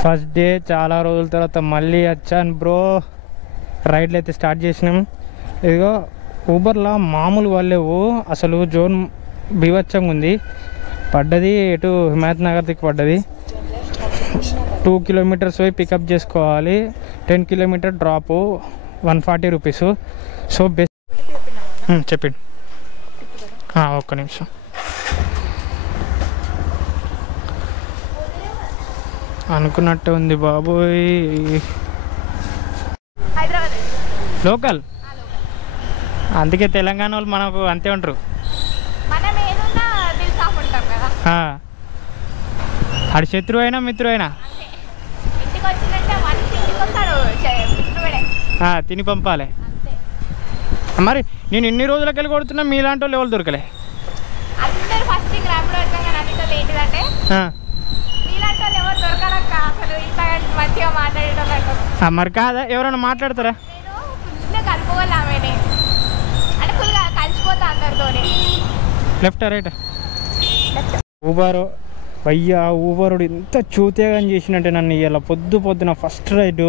First day చాలా రోజుల తర్వాత మళ్ళీ వచ్చాను బ్రో. రైడ్లు అయితే స్టార్ట్ చేసినాం. ఇదిగో ఊబర్లో మామూలు వాళ్ళేవు, అసలు జోన్ బీభత్సంగా ఉంది. పడ్డది ఎటు హిమాయత్ నగర్ దిక్కు పడ్డది. 2 కిలోమీటర్స్ పోయి పికప్ చేసుకోవాలి. 10 kilometre drop, 140 rupees. So best చెప్పండి. ఒక్క నిమిషం. అనుకున్నట్టే ఉంది బాబోయ్. లోకల్, అందుకే తెలంగాణ వాళ్ళు మనకు అంతే ఉంటారు. ఆడు శత్రువు అయినా మిత్రువు అయినా తిని పంపాలి. మరి నేను ఇన్ని రోజులకి వెళ్ళి కొడుతున్నా, మీలాంటి వాళ్ళు ఎవరు దొరకలే. మరి కాదా, ఎవరైనా మాట్లాడతారా? Left right? ఊబర్ అయ్యా, ఊబరుడు ఎంత చూతేగా చేసినట్టే నన్ను ఇలా పొద్దున ఫస్ట్ రైడ్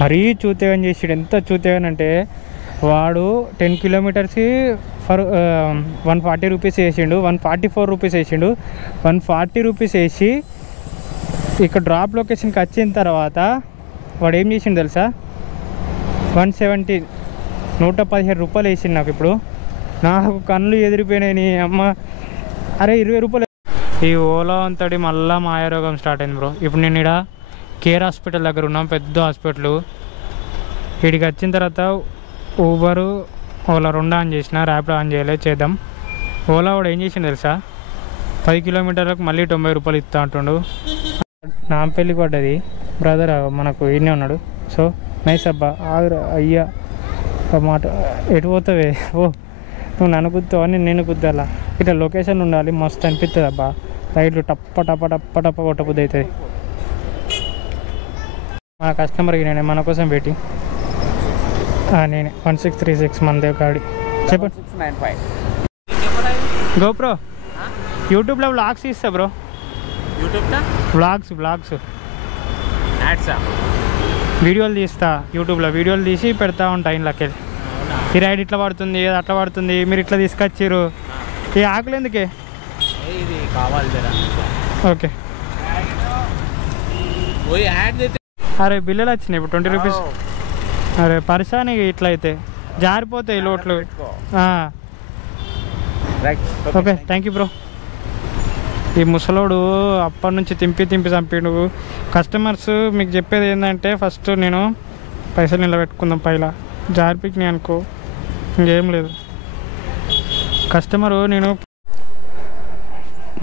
మరీ చూతేగా చేసాడు. ఎంత చూతేగానంటే వాడు 10 కిలోమీటర్స్కి ఫర్ 140 రూపీస్ వేసిండు, 144 రూపీస్ వేసిండు. 140 రూపీస్ వేసి ఇక్కడ డ్రాప్ లొకేషన్కి వచ్చిన తర్వాత వాడు ఏం చేసిండు తెలుసా? 170 117 రూపాయలు వేసిండు నాకు. ఇప్పుడు నాకు కళ్ళు ఎదిరిపోయినాయి. అమ్మ, అరే 20 రూపాయలు. ఈ ఓలా అంతటి మళ్ళీ మాయారోగం స్టార్ట్ అయింది బ్రో. ఇప్పుడు నేను ఇక్కడ కేర్ హాస్పిటల్ దగ్గర ఉన్నాం, పెద్ద హాస్పిటల్. వీడికి వచ్చిన తర్వాత ఊబరు ఓలా 2 ఆన్ చేసిన, ర్యాపిడో ఆన్ చేయలేదు. చేద్దాం. ఓలా వాడు ఏం చేసిండు తెలుసా? 10 కిలోమీటర్లకు మళ్ళీ 90 రూపాయలు ఇస్తా అంటుండు. నా పెళ్ళికి పడ్డది బ్రదర్, మనకు ఈయనే ఉన్నాడు. సో నైస్ అబ్బా. అయ్యా మాట ఎటు పోతావే? నువ్వు నన్ను కుద్దావు అని నేను కుద్దాలా? ఇట్లా లొకేషన్ ఉండాలి, మస్తు అనిపిస్తుంది అబ్బా. రైడ్లు టప్ప టప్ప టప్ప టప్ప కొట్టబుద్ది అవుతుంది. మన కస్టమర్కి నేనే, మన కోసం వెయిటింగ్. నేనే 1636 మన దేవ్ కాడి. చెప్పండి. గోప్రో యూట్యూబ్లో వ్లాగ్స్ ఇస్తా బ్రో. యూట్యూబ్లో వ్లాగ్స్ వీడియోలు తీస్తా. యూట్యూబ్లో వీడియోలు తీసి పెడతా ఉంటాయి. ఇంట్లోకి ఈ రైడ్ ఇట్లా పడుతుంది, అట్లా పడుతుంది, మీరు ఇట్లా తీసుకొచ్చారు. ఈ ఆకులు ఎందుకే? ఓకే. అరే బిల్లులు వచ్చినాయి ఇప్పుడు 20 రూపీస్. అరే పరిశాని ఇట్లా అయితే జారిపోతాయి లోట్లు. Okay, thank you bro. ఈ ముసలోడు అప్పటి నుంచి తింపి చంపిండు. కస్టమర్స్ మీకు చెప్పేది ఏంటంటే, ఫస్ట్ నేను పైసలు నిలబెట్టుకుందాం, పైలా జారిపిక్ని అనుకో, ఇంకేం లేదు. కస్టమరు నేను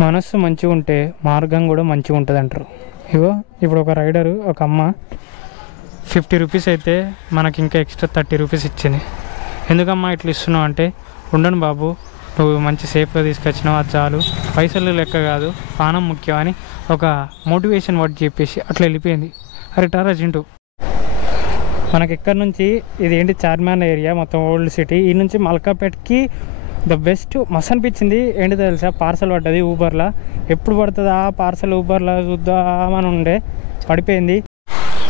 మనస్సు మంచిగా ఉంటే మార్గం కూడా మంచిగా ఉంటుంది అంటారు. ఇగో ఇప్పుడు ఒక రైడరు, ఒక అమ్మ 50 రూపీస్ అయితే మనకి ఇంకా ఎక్స్ట్రా 30 రూపీస్ ఇచ్చింది. ఎందుకమ్మా ఇట్లా ఇస్తున్నావు అంటే, ఉండను బాబు, నువ్వు మంచి సేఫ్గా తీసుకొచ్చినావు, అది చాలు, పైసలు లెక్క కాదు, పానం ముఖ్యం అని ఒక మోటివేషన్ వర్డ్ చెప్పేసి అట్లా వెళ్ళిపోయింది. అరే టారా జింటూ, మనకి ఇక్కడ నుంచి ఇది ఏంటి చార్మినార్ ఏరియా, మొత్తం ఓల్డ్ సిటీ. ఈ నుంచి మల్కాపేట్కి ద బెస్ట్ మస్తు అనిపించింది. ఏంటి తెలుసా? పార్సల్ పడ్డది ఊబర్లో. ఎప్పుడు పడుతుందా పార్సల్ ఊబర్లో చూద్దామని ఉండే, పడిపోయింది.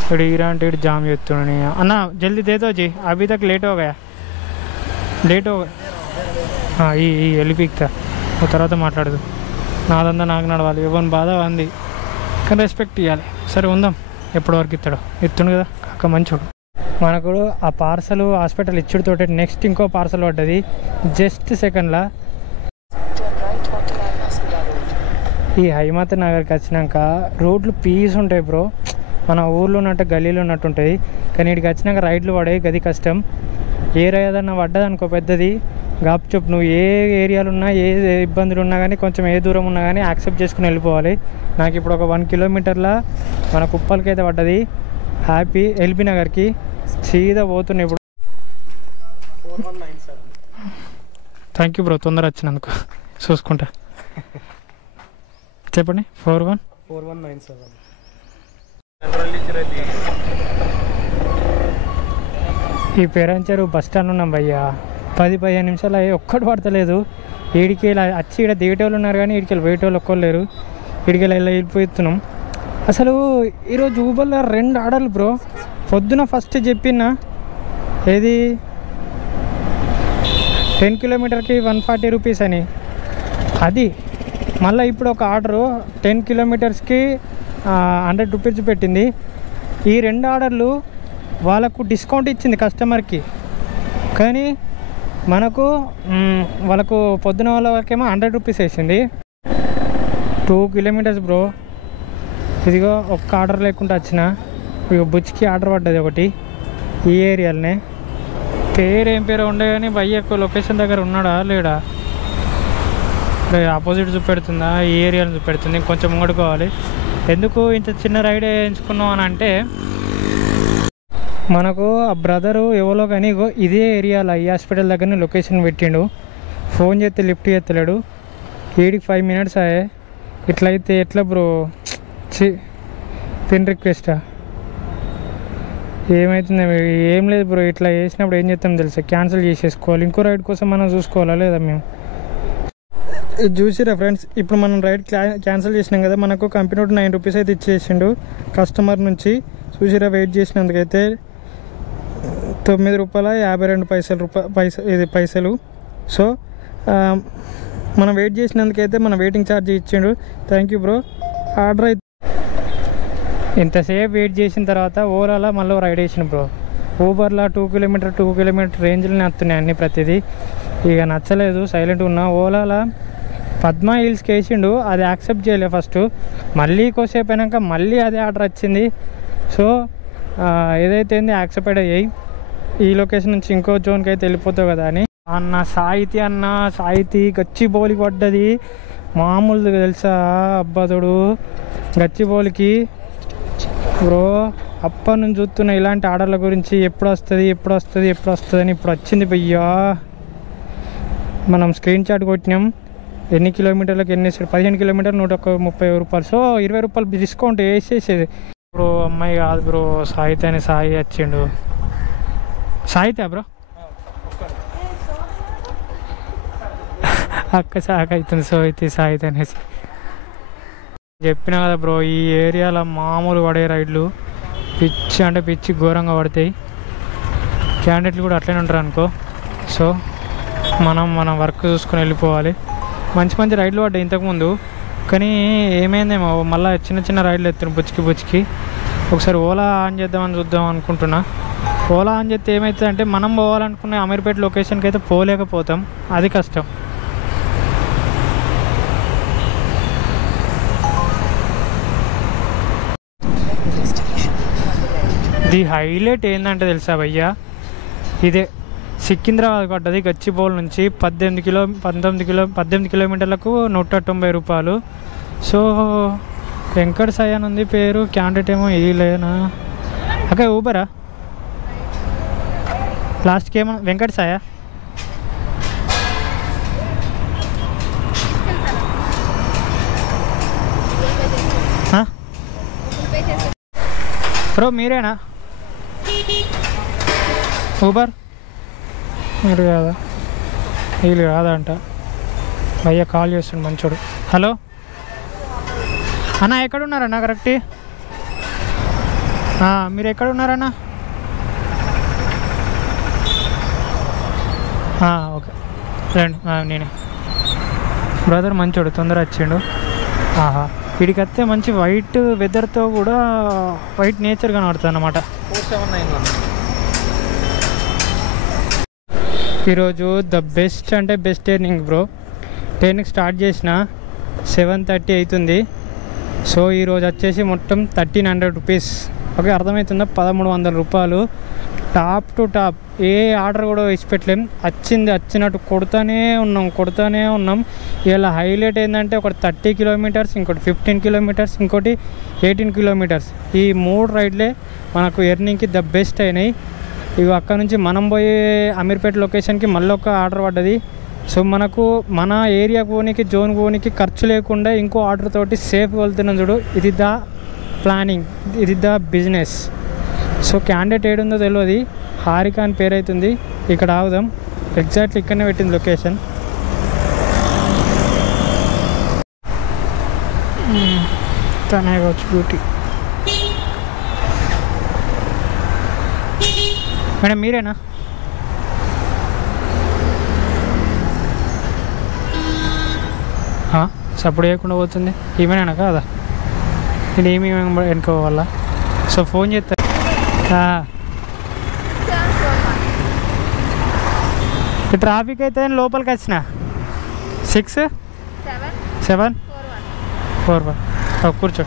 ఇప్పుడు ఇలాంటి జామ్ చేస్తున్నాను. అన్న జల్దీ దేతో జీ, అభి తక్ లేట్ हो गया. ఈ వెళ్ళిపిక్తా, తర్వాత మాట్లాడదు. నాదంతా నాకు నడవాలి, ఎవరిని బాధ అంది, కానీ రెస్పెక్ట్ ఇవ్వాలి. సరే ఉందాం, ఎప్పటి వరకు ఇస్తుండు కదా కాక మంచోడు. మనకు ఆ పార్సల్ హాస్పిటల్ ఇచ్చుడితోటి నెక్స్ట్ ఇంకో పార్సల్ పడ్డది జస్ట్ సెకండ్లా. ఈ హిమాయత్ నగర్కి వచ్చినాక రోడ్లు పీస్ ఉంటాయి బ్రో. మన ఊర్లో ఉన్నట్టు గల్లీలో ఉన్నట్టు ఉంటుంది. కానీ ఇక్కడికి వచ్చినాక రైడ్లు పడాయి, గది కష్టం. ఏ ఏదన్నా పడ్డదనుకో పెద్దది, గాప్ చూపు నువ్వు ఏ ఏరియాలో ఉన్నా, ఏ ఇబ్బందులు ఉన్నా కానీ, కొంచెం ఏ దూరం ఉన్నా కానీ యాక్సెప్ట్ చేసుకుని వెళ్ళిపోవాలి. నాకు ఇప్పుడు ఒక 1 కిలోమీటర్ల మన కుప్పలకి అయితే పడ్డది. హ్యాపీ ఎల్బీ నగర్కి సీదా పోతున్నాయి ఇప్పుడు. థ్యాంక్ యూ బ్రో, తొందర వచ్చినందుకు. చూసుకుంటా, చెప్పండి. 4197. ఈ పేరంచెరు బస్ స్టాండ్ ఉన్నాం భయ్యా. 10-15 నిమిషాలు అయ్యి ఒక్కటి పడతలేదు. ఈడికి ఇలా వచ్చి ఇక్కడ దిగేటోళ్ళు ఉన్నారు కానీ ఈడికి వెళ్ళి పోయేటోళ్ళు ఒక్కరు లేరు. ఈడికి ఇలా వెళ్ళిపోతున్నాం. అసలు ఈరోజు ఊబర్లో 2 ఆర్డర్లు బ్రో. పొద్దున ఫస్ట్ చెప్పిన ఏది 10 కిలోమీటర్కి 140 రూపీస్ అని, అది మళ్ళీ ఇప్పుడు ఒక ఆర్డరు 10 కిలోమీటర్స్కి 100 రూపీస్ పెట్టింది. ఈ 2 ఆర్డర్లు వాళ్ళకు డిస్కౌంట్ ఇచ్చింది కస్టమర్కి, కానీ వాళ్ళకు పొద్దున వాళ్ళకేమో 100 రూపీస్ వేసింది. 2 కిలోమీటర్స్ బ్రో. ఇదిగో ఒక్క ఆర్డర్ లేకుండా వచ్చిన, ఇక బుచ్చికి ఆర్డర్ పడ్డది ఒకటి ఈ ఏరియాలోనే. పేరు ఏం పేరు ఉండే కానీ భయ్యకు లొకేషన్ దగ్గర ఉన్నాడా లేడా, ఆపోజిట్ చూపెడుతుందా, ఈ ఏరియాలో చూపెడుతుంది. కొంచెం ముంగడుకోవాలి. ఎందుకు ఇంత చిన్న రైడ్ ఎంచుకున్నాం అని అంటే, మనకు ఆ బ్రదరు ఎవరో కానీ ఇదే ఏరియాలో ఈ హాస్పిటల్ దగ్గరనే లొకేషన్ పెట్టిండు. ఫోన్ చేస్తే లిఫ్ట్ చేస్తలేడు. 5 minutes అయ్యే. ఇట్లయితే ఎట్లా బ్రో? పిన్ రిక్వెస్టా ఏమవుతుంది? ఏం లేదు బ్రో, ఇట్లా చేసినప్పుడు ఏం చేస్తాం తెలుసా, క్యాన్సిల్ చేసేసుకోవాలి. ఇంకో రైడ్ కోసం మనం చూసుకోవాలా లేదా? మేము ఇది చూసిరా ఫ్రెండ్స్, ఇప్పుడు మనం రైడ్ క్యాన్సిల్ చేసినాం కదా, మనకు కంపెనీ 9 రూపీస్ అయితే ఇచ్చేసిండు కస్టమర్ నుంచి. చూసిరా, వెయిట్ చేసినందుకైతే 9 రూపాయల 52 పైసలు. సో మనం వెయిట్ చేసినందుకైతే మన వెయిటింగ్ ఛార్జ్ ఇచ్చిండు. Thank you bro. ఆర్డర్ అయితే ఇంతసేపు వెయిట్ చేసిన తర్వాత ఓలాలో మళ్ళీ రైడ్ వేసిన బ్రో. ఊబర్లో 2 కిలోమీటర్ రేంజ్లోనే వస్తున్నాయి అన్నీ ప్రతిదీ. ఇక నచ్చలేదు, సైలెంట్గా ఉన్నా. ఓలాలో పద్మా హిల్స్కి వేసిండు, అది యాక్సెప్ట్ చేయలేదు ఫస్ట్. మళ్ళీ కొద్దిసేపు అయినాక మళ్ళీ అదే ఆర్డర్ వచ్చింది. సో ఏదైతే యాక్సెప్ట్ అయ్యాయి. ఈ లొకేషన్ నుంచి ఇంకో జోన్కి అయితే వెళ్ళిపోతావు కదా అని సాయితీ గచ్చిబౌలికి పడ్డది. మామూలు తెలుసా అబ్బాతుడు గచ్చిబౌలికి బ్రో. అప్పటి నుంచి చూస్తున్నా ఇలాంటి ఆర్డర్ల గురించి, ఎప్పుడు వస్తుంది అని. ఇప్పుడు వచ్చింది భయ్యా. మనం స్క్రీన్ షాట్ కొట్టినాం, ఎన్ని కిలోమీటర్లకు ఎన్ని 15 కిలోమీటర్లు 130 రూపాయలు. సో 20 రూపాయలు డిస్కౌంట్ వేసేసేది బ్రో. అమ్మాయి కాదు బ్రో, సాయి వచ్చిండు. సాయితా బ్రో? అక్క సాక్ అవుతుంది. సో అయితే సాయిత అనేసి చెప్పినా కదా బ్రో. ఈ ఏరియాలో మామూలు పడే రైడ్లు పిచ్చి ఘోరంగా పడతాయి. క్యాండిడేట్లు కూడా అట్లనే ఉంటారు అనుకో. సో మనం వర్క్ చూసుకొని వెళ్ళిపోవాలి. మంచి రైడ్లు పడ్డాయి ఇంతకుముందు, కానీ ఏమైందేమో మళ్ళీ చిన్న రైడ్లు ఎత్తును బుచ్చికి. ఒకసారి ఓలా ఆన్ చేద్దామని చూద్దాం అనుకుంటున్నా. ఓలా ఆన్ చేస్తే ఏమవుతుంది అంటే, మనం పోవాలనుకునే అమీర్పేట లొకేషన్కి అయితే పోలేకపోతాం, అది కష్టం. ది హైలైట్ ఏంటంటే తెలుసా భయ్యా, ఇదే సికింద్రాబాద్ పడ్డది గచ్చిబౌలి నుంచి 18 కిలోమీటర్లకు 190 రూపాయలు. సో వెంకట సాయి అని ఉంది పేరు, క్యాండిడేట్ ఏమో లేనా అక్క. ఊబరా లాస్ట్కి ఏమో వెంకట సాయా? బ్రో మీరేనా ఊబర్? మీరు కాదా? వీళ్ళు కాదంట. భయ్య కాల్ చేస్తుండు మంచోడు. హలో అన్న, ఎక్కడున్నారన్నా? కరెక్ట్ మీరు ఎక్కడున్నారన్నా? ఓకే రండి. నేనే బ్రదర్, మంచోడు, తొందర వచ్చిండు. వీడికి వస్తే మంచి వైట్ వెదర్తో కూడా వైట్ నేచర్ కనబడుతుంది అన్నమాట. 479 ఈరోజు బెస్ట్ ఎర్నింగ్ బ్రో. 10కి స్టార్ట్ చేసిన 7:30 అవుతుంది. సో ఈరోజు వచ్చేసి మొత్తం 1300 రూపీస్. ఓకే, అర్థమవుతుందా? 1300 రూపాయలు top to top. A order కూడా ఇచ్చిపెట్టలేం. వచ్చినట్టు కొడుతూనే ఉన్నాం. ఇలా హైలైట్ ఏంటంటే, ఒకటి 30 కిలోమీటర్స్, ఇంకోటి 15 కిలోమీటర్స్, ఇంకోటి 18 కిలోమీటర్స్. ఈ 3 రైడ్లే మనకు ఎర్నింగ్కి బెస్ట్ అయినాయి. ఇవి అక్కడ నుంచి మనం పోయే అమీర్పేట లొకేషన్కి మళ్ళీ ఒక ఆర్డర్ పడ్డది. సో మనకు మన ఏరియా పోనీకి, జోన్ పోనీకి ఖర్చు లేకుండా ఇంకో ఆర్డర్ తోటి సేఫ్గా వెళ్తున్నాం చూడు. ఇది ద ప్లానింగ్, ఇది ద బిజినెస్. సో క్యాండిడేట్ ఏడుందో తెలియదు, హారిక అని పేరు అవుతుంది. ఇక్కడ ఆగుదాం, ఎగ్జాక్ట్లీ ఇక్కడనే పెట్టింది లొకేషన్. తనే కావచ్చు బ్యూటీ. మేడం మీరేనా? సపోర్ట్ చేయకుండా పోతుంది ఈమెనా కాదా? నేను ఏమి వెనుకోవాలా? సో ఫోన్ చేస్తా. 741 ట్రాఫిక్ అయితే లోపలికి వచ్చిన 6 7 4 1 కూర్చో.